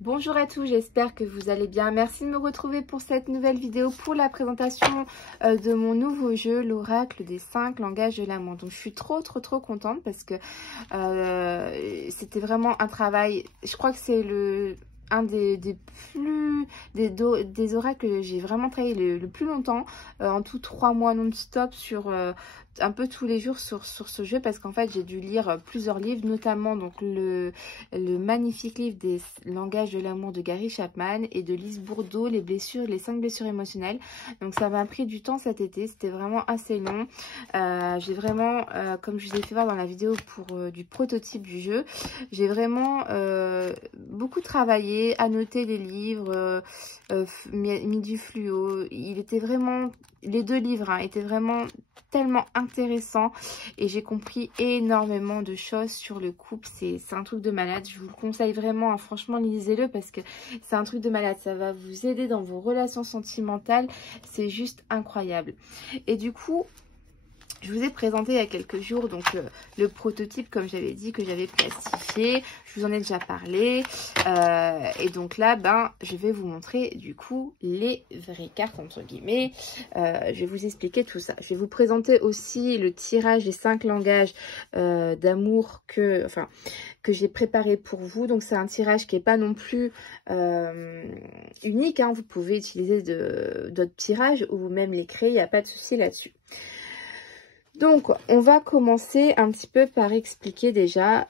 Bonjour à tous, j'espère que vous allez bien. Merci de me retrouver pour cette nouvelle vidéo pour la présentation de mon nouveau jeu, l'oracle des 5 langages de l'amour. Donc je suis trop contente parce que c'était vraiment un travail, je crois que c'est un des oracles que j'ai vraiment travaillé le plus longtemps, en tout 3 mois non-stop sur un peu tous les jours sur ce jeu, parce qu'en fait j'ai dû lire plusieurs livres, notamment donc le magnifique livre des langages de l'amour de Gary Chapman et de Lise Bourbeau, les 5 blessures émotionnelles. Donc ça m'a pris du temps cet été, c'était vraiment assez long. J'ai vraiment, comme je vous ai fait voir dans la vidéo pour du prototype du jeu, j'ai vraiment beaucoup travaillé, annoté les livres, mis du fluo. Il était vraiment, les 2 livres étaient vraiment tellement intéressants et j'ai compris énormément de choses sur le couple. C'est un truc de malade, je vous le conseille vraiment, franchement lisez-le parce que c'est un truc de malade, ça va vous aider dans vos relations sentimentales, c'est juste incroyable. Et du coup, je vous ai présenté il y a quelques jours donc le prototype, comme j'avais dit, que j'avais plastifié. Je vous en ai déjà parlé. Et donc là, je vais vous montrer du coup les vraies cartes, entre guillemets. Je vais vous expliquer tout ça. Je vais vous présenter aussi le tirage des 5 langages d'amour que j'ai préparé pour vous. Donc c'est un tirage qui n'est pas non plus unique. Vous pouvez utiliser d'autres tirages ou vous-même les créer. Il n'y a pas de souci là-dessus. Donc, on va commencer un petit peu par expliquer déjà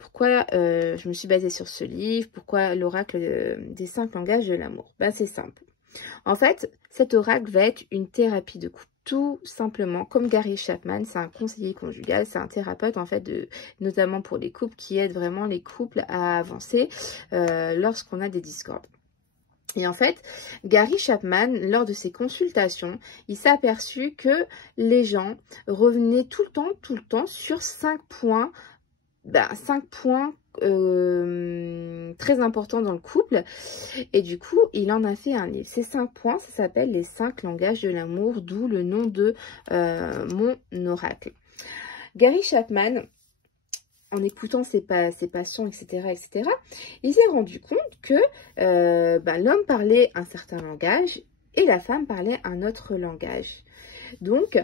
pourquoi je me suis basée sur ce livre, pourquoi l'oracle des 5 langages de l'amour. C'est simple. En fait, cet oracle va être une thérapie de couple. Tout simplement, comme Gary Chapman, c'est un conseiller conjugal, c'est un thérapeute en fait, notamment pour les couples, qui aide vraiment les couples à avancer lorsqu'on a des discordes. Et en fait, Gary Chapman, lors de ses consultations, il s'est aperçu que les gens revenaient tout le temps sur 5 points, 5 points très importants dans le couple. Et du coup, il en a fait un livre. Ces 5 points, ça s'appelle les 5 langages de l'amour, d'où le nom de mon oracle. Gary Chapman, en écoutant ses patients, etc., il s'est rendu compte que l'homme parlait un certain langage et la femme parlait un autre langage. Donc,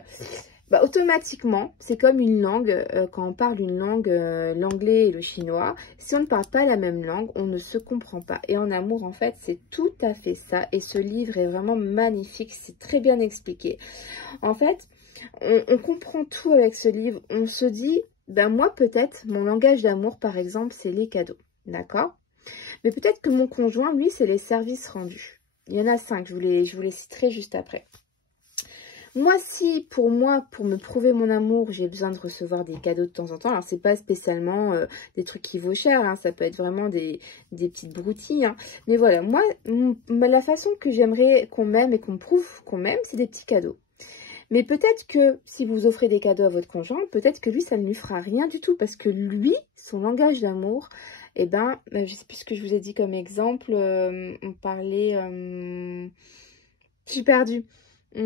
automatiquement, c'est comme une langue, quand on parle une langue, l'anglais et le chinois, si on ne parle pas la même langue, on ne se comprend pas. Et en amour, en fait, c'est tout à fait ça. Et ce livre est vraiment magnifique, c'est très bien expliqué. En fait, on comprend tout avec ce livre, on se dit... moi, peut-être, mon langage d'amour, par exemple, c'est les cadeaux. D'accord? Mais peut-être que mon conjoint, lui, c'est les services rendus. Il y en a 5, je vous les citerai juste après. Moi, si, pour me prouver mon amour, j'ai besoin de recevoir des cadeaux de temps en temps, alors c'est pas spécialement des trucs qui vaut cher, ça peut être vraiment des petites broutilles. Mais voilà, moi, la façon que j'aimerais qu'on m'aime et qu'on me prouve qu'on m'aime, c'est des petits cadeaux. Mais peut-être que si vous offrez des cadeaux à votre conjoint, peut-être que lui, ça ne lui fera rien du tout. Parce que lui, son langage d'amour, je ne sais plus ce que je vous ai dit comme exemple. On parlait... je suis perdue. En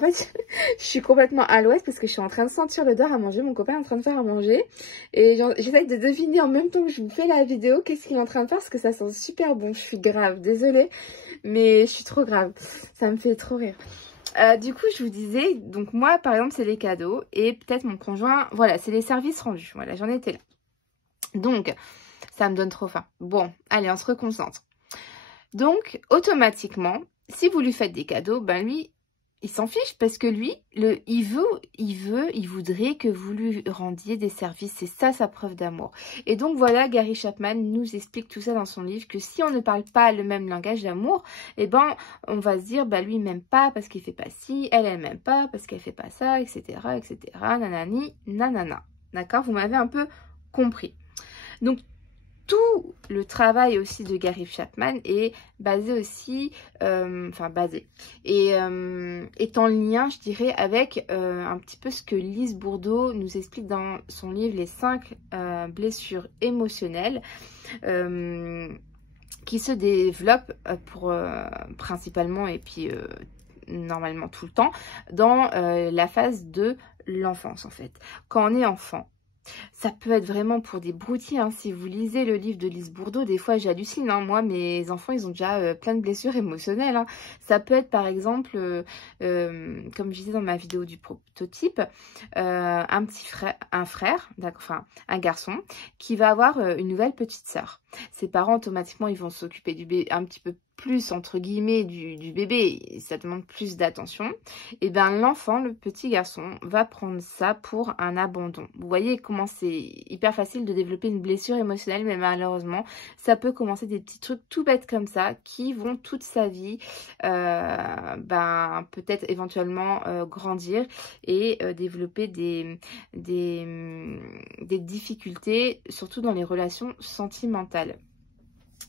fait, je suis complètement à l'ouest parce que je suis en train de sentir l'odeur à manger. Mon copain est en train de faire à manger. Et j'essaie de deviner en même temps que je vous fais la vidéo qu'est-ce qu'il est en train de faire parce que ça sent super bon. Je suis grave, désolée. Mais je suis trop grave. Ça me fait trop rire. Du coup, je vous disais, donc moi, par exemple, c'est les cadeaux. Et peut-être mon conjoint, voilà, c'est les services rendus. Voilà, j'en étais là. Donc, ça me donne trop faim. Bon, allez, on se reconcentre. Donc, automatiquement, si vous lui faites des cadeaux, lui, il s'en fiche parce que lui, il voudrait que vous lui rendiez des services. C'est ça sa preuve d'amour. Et donc voilà, Gary Chapman nous explique tout ça dans son livre, que si on ne parle pas le même langage d'amour, on va se dire, lui, il m'aime pas parce qu'il fait pas ci, elle m'aime pas parce qu'elle fait pas ça, etc., nanani, nanana. D'accord? Vous m'avez un peu compris. Donc, tout le travail aussi de Gary Chapman est basé aussi, est en lien, je dirais, avec un petit peu ce que Lise Bourbeau nous explique dans son livre Les 5 blessures émotionnelles, qui se développent principalement et puis normalement tout le temps dans la phase de l'enfance en fait. Quand on est enfant, Ça peut être vraiment pour des broutilles, hein. Si vous lisez le livre de Lise Bourdeau, des fois j'hallucine, hein. Moi, mes enfants, ils ont déjà plein de blessures émotionnelles, hein. Ça peut être par exemple, comme je disais dans ma vidéo du prototype, un petit frère, enfin un garçon, qui va avoir une nouvelle petite sœur. Ses parents, automatiquement, ils vont s'occuper du bébé un petit peu plus, entre guillemets, du bébé, et ça demande plus d'attention. Et bien l'enfant, le petit garçon, va prendre ça pour un abandon. Vous voyez comment c'est hyper facile de développer une blessure émotionnelle, mais malheureusement, ça peut commencer des petits trucs tout bêtes comme ça, qui vont toute sa vie, peut-être éventuellement grandir et développer des difficultés, surtout dans les relations sentimentales.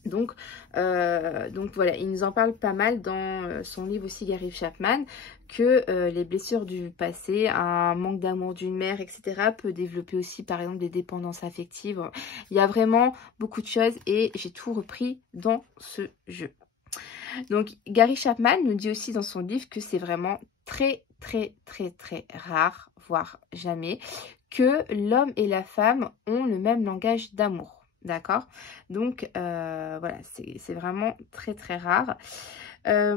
Donc voilà, il nous en parle pas mal dans son livre aussi, Gary Chapman, que les blessures du passé, un manque d'amour d'une mère, etc. peut développer aussi par exemple des dépendances affectives. Il y a vraiment beaucoup de choses et j'ai tout repris dans ce jeu. Donc Gary Chapman nous dit aussi dans son livre que c'est vraiment très rare, voire jamais, que l'homme et la femme ont le même langage d'amour. D'accord? Donc, voilà, c'est vraiment très rare. Et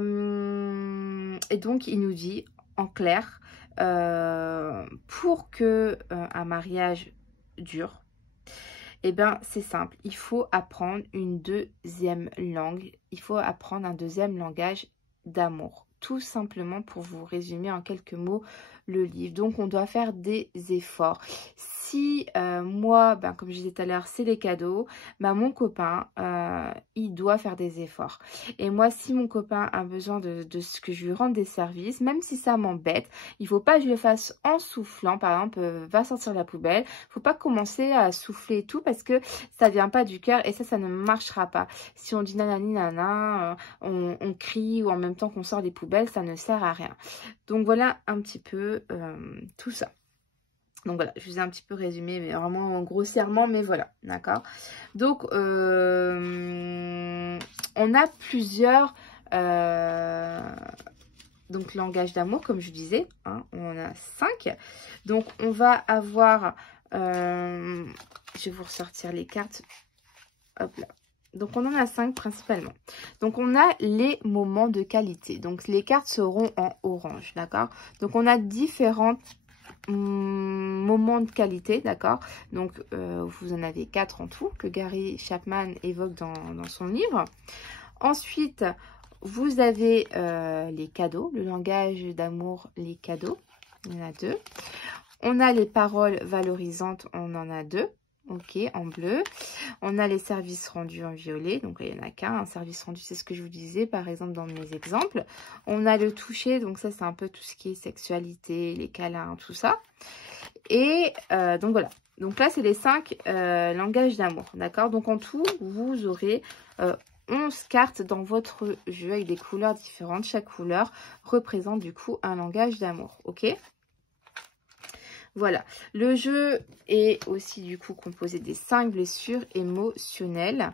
donc, il nous dit, en clair, pour que un mariage dure, eh bien, c'est simple. Il faut apprendre une deuxième langue. Il faut apprendre un deuxième langage d'amour. Tout simplement pour vous résumer en quelques mots le livre. Donc, on doit faire des efforts. Si moi, comme je disais tout à l'heure, c'est les cadeaux, mon copain, il doit faire des efforts. Et moi, si mon copain a besoin de ce que je lui rende des services, même si ça m'embête, il ne faut pas que je le fasse en soufflant. Par exemple, va sortir la poubelle. Il ne faut pas commencer à souffler et tout parce que ça ne vient pas du cœur et ça ne marchera pas. Si on dit nanani nana, on crie ou en même temps qu'on sort les poubelles, ça ne sert à rien. Donc voilà un petit peu tout ça. Donc voilà, je vous ai un petit peu résumé, mais vraiment grossièrement, mais voilà, d'accord. Donc, on a plusieurs langages d'amour, comme je disais, hein, on en a 5. Donc, on va avoir, je vais vous ressortir les cartes, hop là. Donc, on en a 5 principalement. Donc, on a les moments de qualité. Donc, les cartes seront en orange, d'accord. Donc, on a différentes moments de qualité, d'accord. Donc, vous en avez 4 en tout, que Gary Chapman évoque dans son livre. Ensuite, vous avez les cadeaux, le langage d'amour, les cadeaux. Il y en a 2. On a les paroles valorisantes, on en a 2. Ok, en bleu. On a les services rendus en violet. Donc, il n'y en a qu'un. Un service rendu, c'est ce que je vous disais, par exemple, dans mes exemples. On a le toucher. Donc, ça, c'est un peu tout ce qui est sexualité, les câlins, tout ça. Et donc, voilà. Donc, là, c'est les 5 langages d'amour. D'accord? Donc, en tout, vous aurez 11 cartes dans votre jeu avec des couleurs différentes. Chaque couleur représente, du coup, un langage d'amour. Ok? Voilà, le jeu est aussi du coup composé des 5 blessures émotionnelles.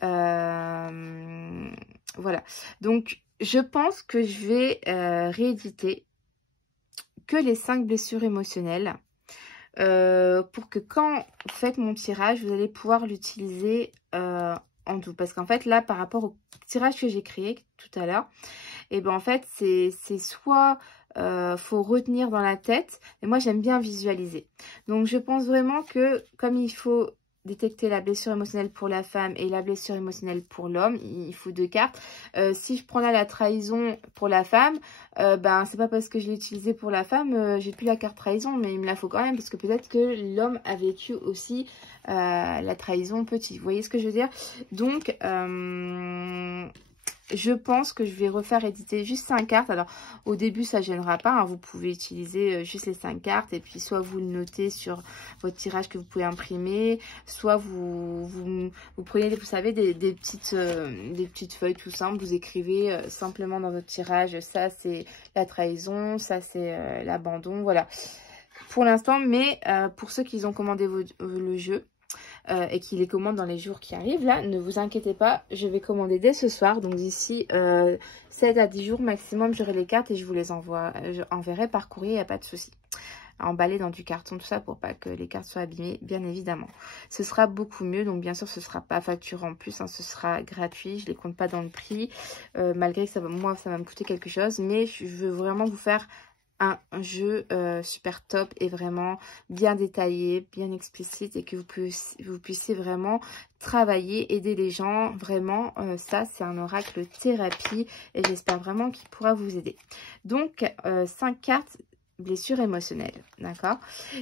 Voilà, donc je pense que je vais rééditer que les 5 blessures émotionnelles pour que quand vous faites mon tirage, vous allez pouvoir l'utiliser en tout. Parce qu'en fait là, par rapport au tirage que j'ai créé tout à l'heure, et ben en fait c'est soit faut retenir dans la tête, et moi j'aime bien visualiser. Donc je pense vraiment que comme il faut détecter la blessure émotionnelle pour la femme et la blessure émotionnelle pour l'homme, il faut 2 cartes. Si je prends là la trahison pour la femme, c'est pas parce que je l'ai utilisé pour la femme, j'ai plus la carte trahison, mais il me la faut quand même parce que peut-être que l'homme a vécu aussi la trahison petit. Vous voyez ce que je veux dire? Donc je pense que je vais refaire éditer juste 5 cartes. Alors, au début, ça ne gênera pas. Hein. Vous pouvez utiliser juste les 5 cartes. Et puis, soit vous le notez sur votre tirage que vous pouvez imprimer. Soit vous prenez, vous savez, des petites feuilles tout simples. Vous écrivez simplement dans votre tirage. Ça, c'est la trahison. Ça, c'est l'abandon. Voilà. Pour l'instant, mais pour ceux qui ont commandé le jeu, et qui les commande dans les jours qui arrivent, là, ne vous inquiétez pas, je vais commander dès ce soir. Donc d'ici 7 à 10 jours maximum, j'aurai les cartes et je vous les enverrai par courrier, il n'y a pas de souci. emballé dans du carton, tout ça, pour pas que les cartes soient abîmées, bien évidemment. Ce sera beaucoup mieux, donc bien sûr, ce sera pas facturé en plus, hein, ce sera gratuit, je les compte pas dans le prix, malgré que moi, ça va me coûter quelque chose, mais je veux vraiment vous faire un jeu super top et vraiment bien détaillé, bien explicite, et que vous puissiez vraiment travailler, aider les gens, vraiment, ça c'est un oracle thérapie et j'espère vraiment qu'il pourra vous aider. Donc 5 cartes blessures émotionnelles, d'accord,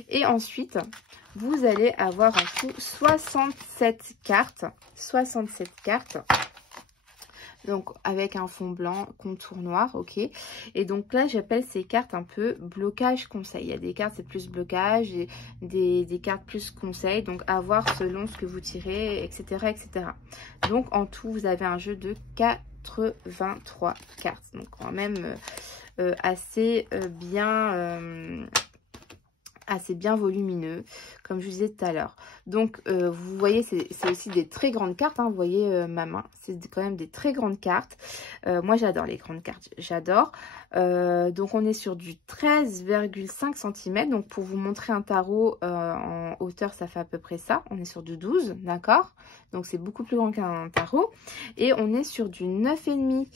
et ensuite vous allez avoir en tout 67 cartes, donc avec un fond blanc, contour noir, ok. Et donc là, j'appelle ces cartes un peu blocage conseil. Il y a des cartes, c'est plus blocage, et des cartes plus conseil. Donc à voir selon ce que vous tirez, etc., etc. Donc en tout, vous avez un jeu de 83 cartes. Donc quand même assez bien volumineux, comme je vous disais tout à l'heure. Donc vous voyez, c'est aussi des très grandes cartes, hein. Vous voyez ma main, c'est quand même des très grandes cartes. Moi j'adore les grandes cartes, j'adore. Donc on est sur du 13,5 cm. Donc pour vous montrer un tarot en hauteur, ça fait à peu près ça. On est sur du 12, d'accord, donc c'est beaucoup plus grand qu'un tarot. Et on est sur du 9,5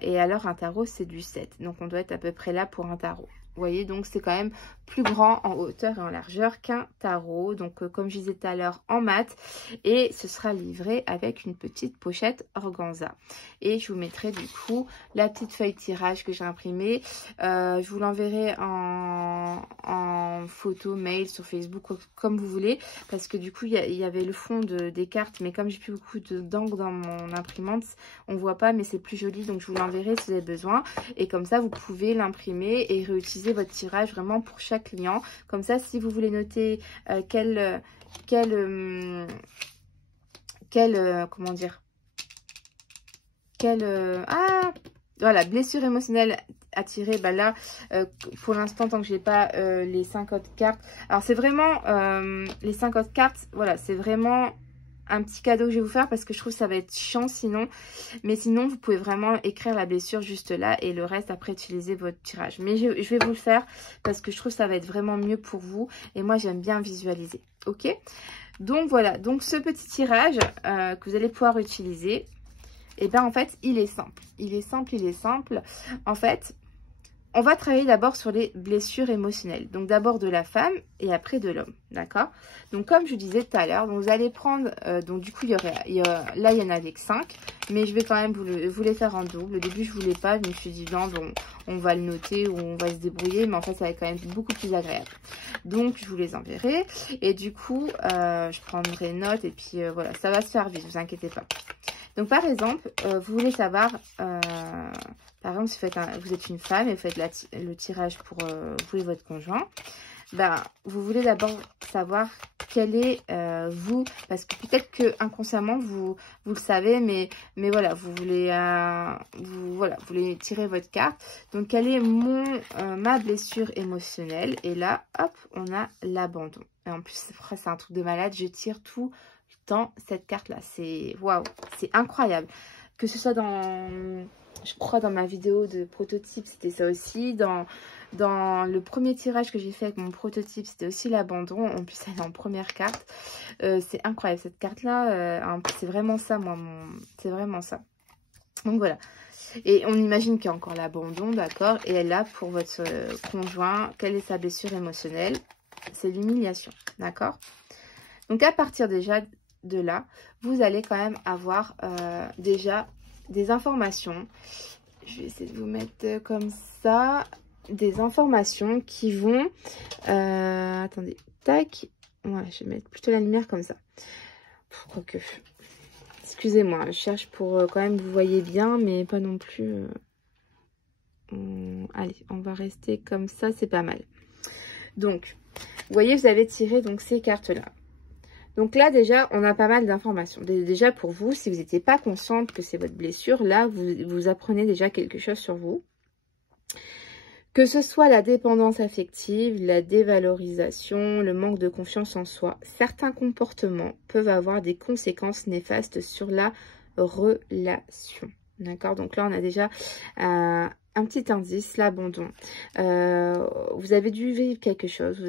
et alors un tarot c'est du 7, donc on doit être à peu près là pour un tarot. Vous voyez, donc c'est quand même plus grand en hauteur et en largeur qu'un tarot. Donc comme je disais tout à l'heure, en mat. Et ce sera livré avec une petite pochette organza. Et je vous mettrai du coup la petite feuille tirage que j'ai imprimée. Je vous l'enverrai en photo, mail, sur Facebook, comme vous voulez. Parce que du coup, il y avait le fond des cartes. Mais comme j'ai plus beaucoup d'encre dans mon imprimante, on voit pas, mais c'est plus joli. Donc je vous l'enverrai si vous avez besoin. Et comme ça, vous pouvez l'imprimer et réutiliser votre tirage vraiment pour chaque client. Comme ça, si vous voulez noter voilà, blessure émotionnelle à tirer, bah là pour l'instant, tant que j'ai pas les 50 cartes, alors c'est vraiment les 50 cartes, voilà, c'est vraiment un petit cadeau que je vais vous faire parce que je trouve que ça va être chiant sinon. Mais sinon, vous pouvez vraiment écrire la blessure juste là et le reste après utiliser votre tirage. Mais je vais vous le faire parce que je trouve que ça va être vraiment mieux pour vous. Et moi, j'aime bien visualiser. Ok? Donc voilà. Donc ce petit tirage que vous allez pouvoir utiliser, et bien en fait, il est simple. Il est simple. En fait, on va travailler d'abord sur les blessures émotionnelles. Donc d'abord de la femme et après de l'homme. D'accord? Donc comme je vous disais tout à l'heure, vous allez prendre, donc du coup là il y en a avec 5. Mais je vais quand même vous les faire en double. Au début je ne voulais pas, je me suis dit non, bon, on va le noter ou on va se débrouiller. Mais en fait ça va être quand même beaucoup plus agréable. Donc je vous les enverrai. Et du coup je prendrai note et puis voilà, ça va se faire vite, ne vous inquiétez pas. Donc par exemple, vous voulez savoir... par exemple, si vous êtes une femme et vous faites le tirage pour vous et votre conjoint, ben, vous voulez d'abord savoir quel est vous, parce que peut-être que inconsciemment vous le savez, mais voilà, vous voulez tirer votre carte. Donc, quelle est ma blessure émotionnelle? Et là, hop, on a l'abandon. Et en plus, c'est un truc de malade. Je tire tout le temps cette carte-là. C'est waouh, c'est incroyable. Que ce soit je crois dans ma vidéo de prototype, c'était ça aussi. Dans le premier tirage que j'ai fait avec mon prototype, c'était aussi l'abandon. En plus, elle est en première carte. C'est incroyable. Cette carte-là, c'est vraiment ça, moi. C'est vraiment ça. Donc, voilà. Et on imagine qu'il y a encore l'abandon, d'accord. Et elle a pour votre conjoint, quelle est sa blessure émotionnelle? C'est l'humiliation, d'accord. Donc, à partir déjà de là, vous allez quand même avoir déjà des informations. Je vais essayer de vous mettre comme ça, des informations qui vont attendez, tac, ouais, je vais mettre plutôt la lumière comme ça, quoique, excusez-moi, je cherche pour quand même vous voyez bien, mais pas non plus allez, on va rester comme ça, c'est pas mal. Donc vous voyez, vous avez tiré donc ces cartes là. Donc là, déjà, on a pas mal d'informations. Déjà, pour vous, si vous n'étiez pas consciente que c'est votre blessure, là, vous apprenez déjà quelque chose sur vous. Que ce soit la dépendance affective, la dévalorisation, le manque de confiance en soi, certains comportements peuvent avoir des conséquences néfastes sur la relation. D'accord, donc là, on a déjà un petit indice, l'abandon. Vous avez dû vivre quelque chose,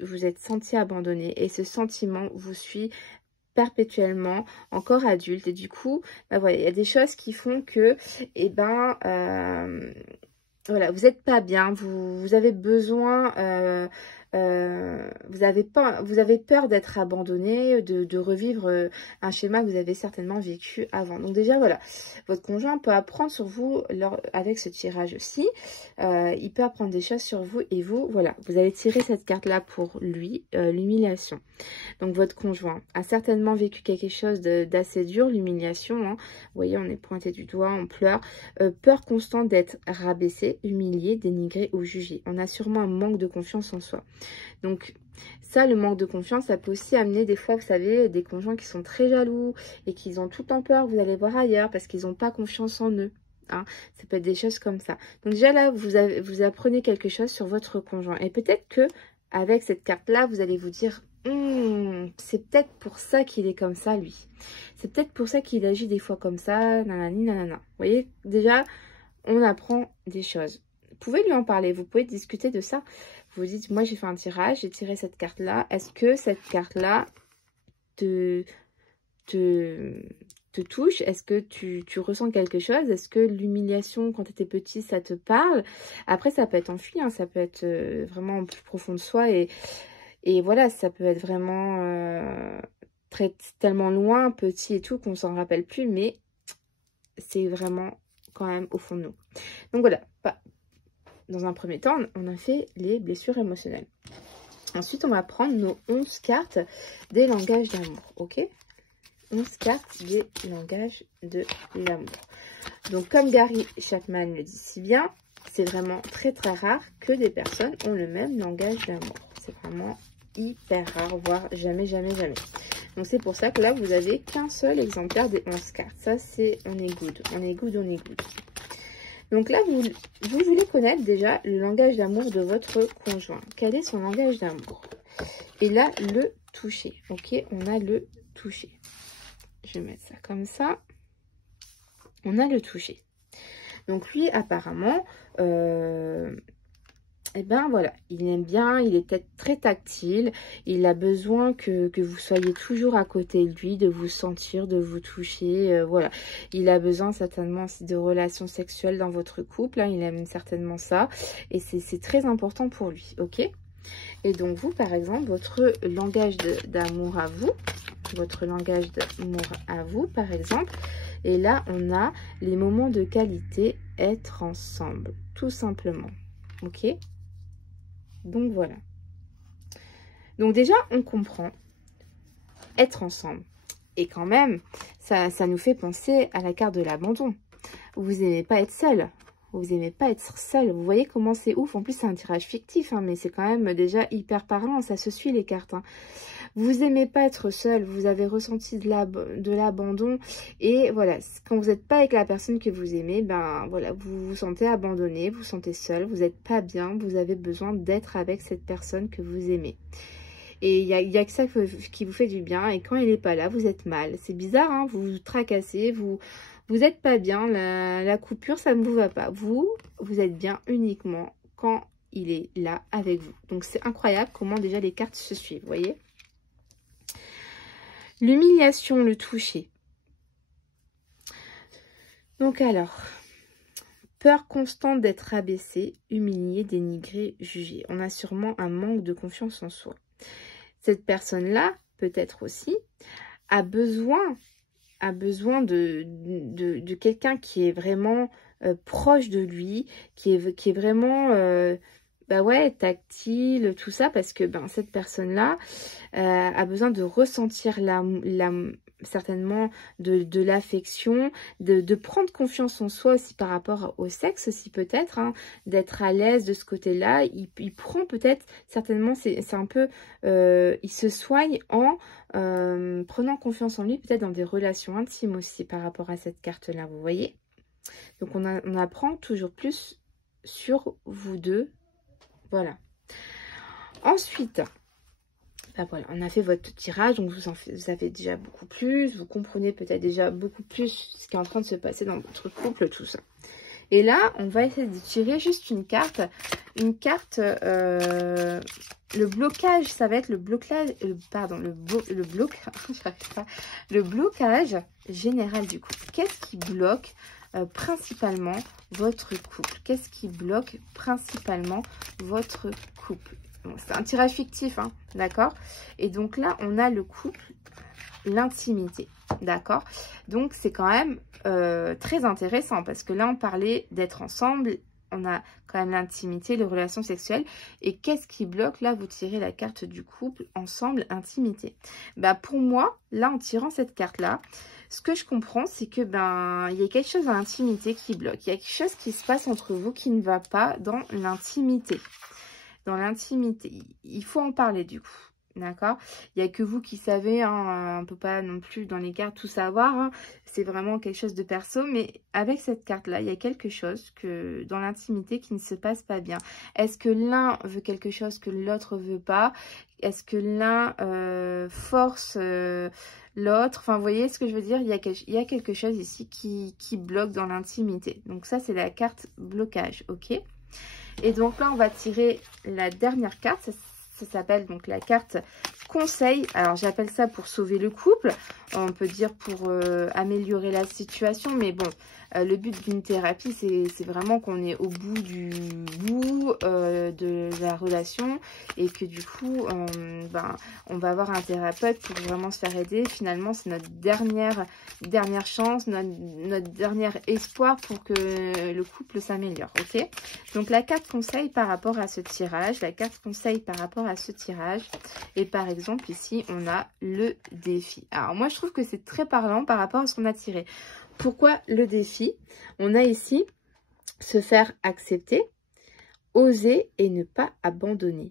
vous êtes senti abandonné et ce sentiment vous suit perpétuellement, encore adulte. Et du coup, bah voilà, il y a des choses qui font que, eh ben, voilà, vous n'êtes pas bien, vous avez besoin, vous avez peur d'être abandonné, de revivre un schéma que vous avez certainement vécu avant. Donc déjà, voilà, votre conjoint peut apprendre sur vous avec ce tirage-ci. Il peut apprendre des choses sur vous et vous, voilà, vous allez tirer cette carte-là pour lui, l'humiliation. Donc votre conjoint a certainement vécu quelque chose d'assez dur, l'humiliation. Hein. Vous voyez, on est pointé du doigt, on pleure. Peur constante d'être rabaissé, humilié, dénigré ou jugé. On a sûrement un manque de confiance en soi. Donc ça, le manque de confiance, ça peut aussi amener des fois, vous savez, des conjoints qui sont très jaloux et qui ont tout le temps peur, vous allez voir ailleurs, parce qu'ils n'ont pas confiance en eux. Hein. Ça peut être des choses comme ça. Donc déjà là, vous apprenez quelque chose sur votre conjoint. Et peut-être que avec cette carte-là, vous allez vous dire... c'est peut-être pour ça qu'il est comme ça, lui. C'est peut-être pour ça qu'il agit des fois comme ça, nanani, nanana. Vous voyez, déjà, on apprend des choses. Vous pouvez lui en parler, vous pouvez discuter de ça. Vous dites, moi j'ai fait un tirage, j'ai tiré cette carte-là. Est-ce que cette carte-là te touche? Est-ce que tu ressens quelque chose? Est-ce que l'humiliation quand tu étais petit, ça te parle? Après, ça peut être enfui, hein, ça peut être vraiment plus profond de soi et voilà, ça peut être vraiment tellement loin, petit et tout, qu'on s'en rappelle plus, mais c'est vraiment quand même au fond de nous. Donc voilà, dans un premier temps, on a fait les blessures émotionnelles. Ensuite, on va prendre nos 11 cartes des langages d'amour, ok? 11 cartes des langages de l'amour. Donc, comme Gary Chapman le dit si bien, c'est vraiment très très rare que des personnes ont le même langage d'amour. C'est vraiment hyper rare, voire jamais, jamais, jamais. Donc c'est pour ça que là, vous n'avez qu'un seul exemplaire des 11 cartes. Ça, c'est on est good, on est good, on est good. Donc là, vous voulez connaître déjà le langage d'amour de votre conjoint. Quel est son langage d'amour? Et là, le toucher. Ok, on a le toucher. Je vais mettre ça comme ça. On a le toucher. Donc lui, apparemment... eh ben voilà, il aime bien, il est peut-être très tactile, il a besoin que vous soyez toujours à côté de lui, de vous sentir, de vous toucher, voilà. Il a besoin certainement aussi de relations sexuelles dans votre couple, hein, il aime certainement ça, et c'est très important pour lui, ok? Et donc vous, par exemple, votre langage d'amour à vous, votre langage d'amour à vous, par exemple, et là, on a les moments de qualité, être ensemble, tout simplement, ok? Donc voilà. Donc déjà, on comprend être ensemble. Et quand même, ça nous fait penser à la carte de l'abandon. Vous n'aimez pas être seul. Vous n'aimez pas être seul. Vous voyez comment c'est ouf. En plus, c'est un tirage fictif, hein, mais c'est quand même déjà hyper parlant. Ça se suit les cartes. Hein. Vous n'aimez pas être seul. Vous avez ressenti de l'abandon. Et voilà, quand vous n'êtes pas avec la personne que vous aimez, ben voilà, vous vous sentez abandonné, vous vous sentez seul, vous n'êtes pas bien. Vous avez besoin d'être avec cette personne que vous aimez. Et il y a que ça qui vous fait du bien. Et quand il n'est pas là, vous êtes mal. C'est bizarre, hein, vous vous tracassez, vous n'êtes pas bien. La coupure, ça ne vous va pas. Vous êtes bien uniquement quand il est là avec vous. Donc, c'est incroyable comment déjà les cartes se suivent, vous voyez. L'humiliation, le toucher. Donc alors, peur constante d'être abaissé, humilié, dénigré, jugé. On a sûrement un manque de confiance en soi. Cette personne-là, peut-être aussi, a besoin de quelqu'un qui est vraiment proche de lui, qui est vraiment bah ouais, tactile, tout ça, parce que ben, cette personne-là a besoin de ressentir certainement de l'affection, de prendre confiance en soi aussi par rapport au sexe aussi peut-être, hein, d'être à l'aise de ce côté-là. Il prend peut-être, certainement, c'est un peu, il se soigne en prenant confiance en lui, peut-être dans des relations intimes aussi par rapport à cette carte-là, vous voyez. Donc on apprend toujours plus sur vous deux, voilà. Ensuite, Enfin, voilà, on a fait votre tirage, donc vous savez déjà beaucoup plus, vous comprenez peut-être déjà beaucoup plus ce qui est en train de se passer dans votre couple, tout ça. Et là, on va essayer de tirer juste une carte, le blocage, ça va être le blocage, le blocage général du couple. Qu'est-ce qui bloque principalement votre couple? Qu'est-ce qui bloque principalement votre couple? Bon, c'est un tirage fictif, hein, d'accord? Et donc là, on a le couple, l'intimité, d'accord? Donc, c'est quand même très intéressant parce que là, on parlait d'être ensemble, on a quand même l'intimité, les relations sexuelles. Et qu'est-ce qui bloque? Là, vous tirez la carte du couple, ensemble, intimité. Bah, pour moi, là, en tirant cette carte-là, ce que je comprends, c'est que il y a quelque chose dans l'intimité qui bloque. Il y a quelque chose qui se passe entre vous qui ne va pas dans l'intimité. Dans l'intimité, il faut en parler du coup. D'accord? Il n'y a que vous qui savez, hein, on ne peut pas non plus dans les cartes tout savoir, hein. C'est vraiment quelque chose de perso, mais avec cette carte-là, il y a quelque chose que dans l'intimité qui ne se passe pas bien. Est-ce que l'un veut quelque chose que l'autre ne veut pas? Est-ce que l'un force l'autre? Enfin, vous voyez ce que je veux dire? Il y a quelque chose ici qui bloque dans l'intimité. Donc ça, c'est la carte blocage, ok? Et donc là, on va tirer la dernière carte. Ça s'appelle donc la carte conseil. Alors, j'appelle ça pour sauver le couple. On peut dire pour améliorer la situation. Mais bon, le but d'une thérapie, c'est vraiment qu'on est au bout de la relation. Et que du coup, on va avoir un thérapeute pour vraiment se faire aider. Finalement, c'est notre dernière chance, notre dernier espoir pour que le couple s'améliore. Ok? Donc, la carte conseil par rapport à ce tirage. La carte conseil par rapport à ce tirage. Et par exemple, ici, on a le défi. Alors, moi, je trouve que c'est très parlant par rapport à ce qu'on a tiré. Pourquoi le défi? On a ici se faire accepter, oser et ne pas abandonner.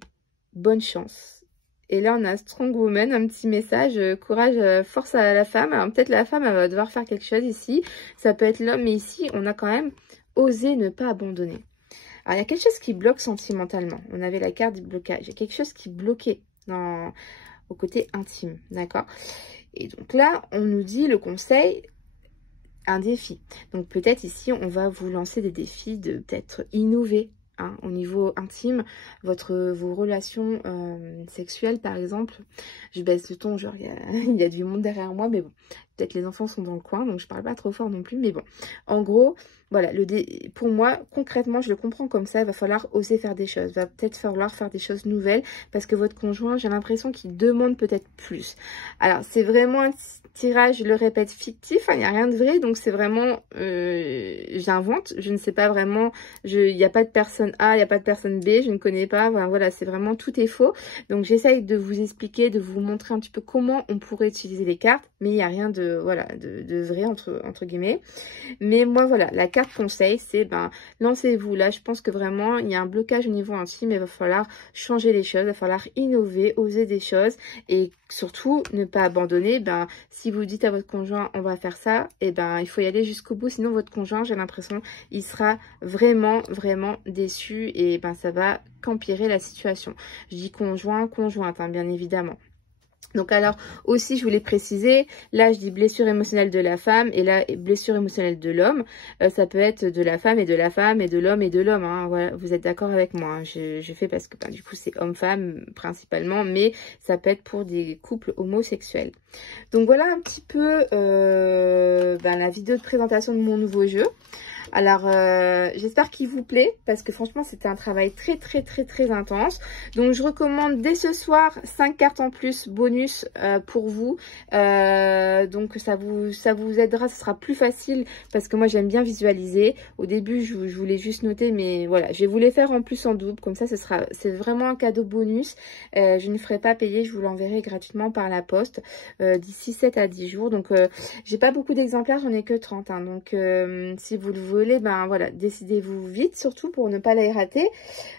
Bonne chance. Et là, on a Strong Woman, un petit message, courage, force à la femme. Alors, peut-être la femme, elle va devoir faire quelque chose ici. Ça peut être l'homme, mais ici, on a quand même osé ne pas abandonner. Alors, il y a quelque chose qui bloque sentimentalement. On avait la carte du blocage. Il y a quelque chose qui bloquait au côté intime, d'accord? Et donc là, on nous dit le conseil, un défi. Donc peut-être ici, on va vous lancer des défis de peut-être innover, hein, au niveau intime, vos relations sexuelles, par exemple. Je baisse le ton, genre il y a du monde derrière moi, mais bon, peut-être les enfants sont dans le coin, donc je parle pas trop fort non plus, mais bon. En gros, voilà, pour moi, concrètement, je le comprends comme ça, il va falloir oser faire des choses, il va peut-être falloir faire des choses nouvelles, parce que votre conjoint, j'ai l'impression qu'il demande peut-être plus. Alors, c'est vraiment un tirage, je le répète, fictif, il n'y a rien de vrai, donc c'est vraiment, j'invente, je ne sais pas vraiment, il n'y a pas de personne A, il n'y a pas de personne B, je ne connais pas, voilà, c'est vraiment, tout est faux. Donc, j'essaye de vous expliquer, de vous montrer un petit peu comment on pourrait utiliser les cartes, mais il n'y a rien de, voilà, de vrai, entre guillemets. Mais moi, voilà, la carte conseil, c'est, lancez-vous. Là, je pense que vraiment, il y a un blocage au niveau intime, il va falloir changer les choses, il va falloir innover, oser des choses, et surtout, ne pas abandonner. Si vous dites à votre conjoint, on va faire ça, et il faut y aller jusqu'au bout, sinon votre conjoint, j'ai l'impression, il sera vraiment, vraiment déçu, et ça va qu'empirer la situation. Je dis conjoint, conjointe, hein, bien évidemment. Donc alors aussi je voulais préciser, là je dis blessure émotionnelle de la femme et là blessure émotionnelle de l'homme, ça peut être de la femme et de la femme et de l'homme et de l'homme, hein. Voilà, vous êtes d'accord avec moi, hein. Je fais parce que du coup c'est homme-femme principalement, mais ça peut être pour des couples homosexuels. Donc voilà un petit peu la vidéo de présentation de mon nouveau jeu. Alors, j'espère qu'il vous plaît parce que franchement, c'était un travail très, très, très, très intense. Donc, je recommande dès ce soir 5 cartes en plus bonus pour vous. Donc, ça vous aidera, ce sera plus facile parce que moi, j'aime bien visualiser. Au début, je voulais juste noter, mais voilà, je vais vous les faire en plus en double. Comme ça, c'est vraiment un cadeau bonus. Je ne ferai pas payer, je vous l'enverrai gratuitement par la poste d'ici 7 à 10 jours. Donc, j'ai pas beaucoup d'exemplaires, j'en ai que 30. Hein. Donc, si vous le voulez, voilà, décidez-vous vite, surtout pour ne pas les rater.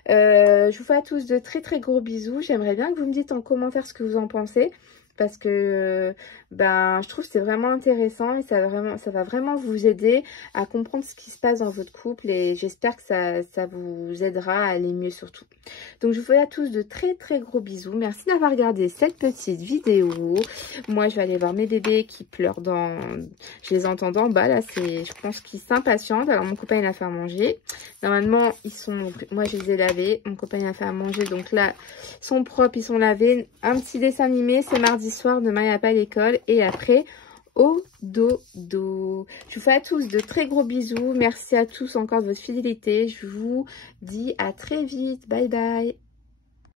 Je vous fais à tous de très très gros bisous. J'aimerais bien que vous me dites en commentaire ce que vous en pensez. parce que je trouve que c'est vraiment intéressant et ça va vraiment vous aider à comprendre ce qui se passe dans votre couple et j'espère que ça vous aidera à aller mieux surtout. Donc je vous fais à tous de très très gros bisous. Merci d'avoir regardé cette petite vidéo. Moi je vais aller voir mes bébés qui pleurent je les entends d'en bas là, je pense qu'ils s'impatientent. Alors mon copain il a fait à manger. Normalement moi je les ai lavés, mon copain il a fait à manger, donc là ils sont propres, ils sont lavés. Un petit dessin animé, c'est mardi soir, demain il n'y a pas l'école et après au dodo. Je vous fais à tous de très gros bisous. Merci à tous encore de votre fidélité. Je vous dis à très vite. Bye bye.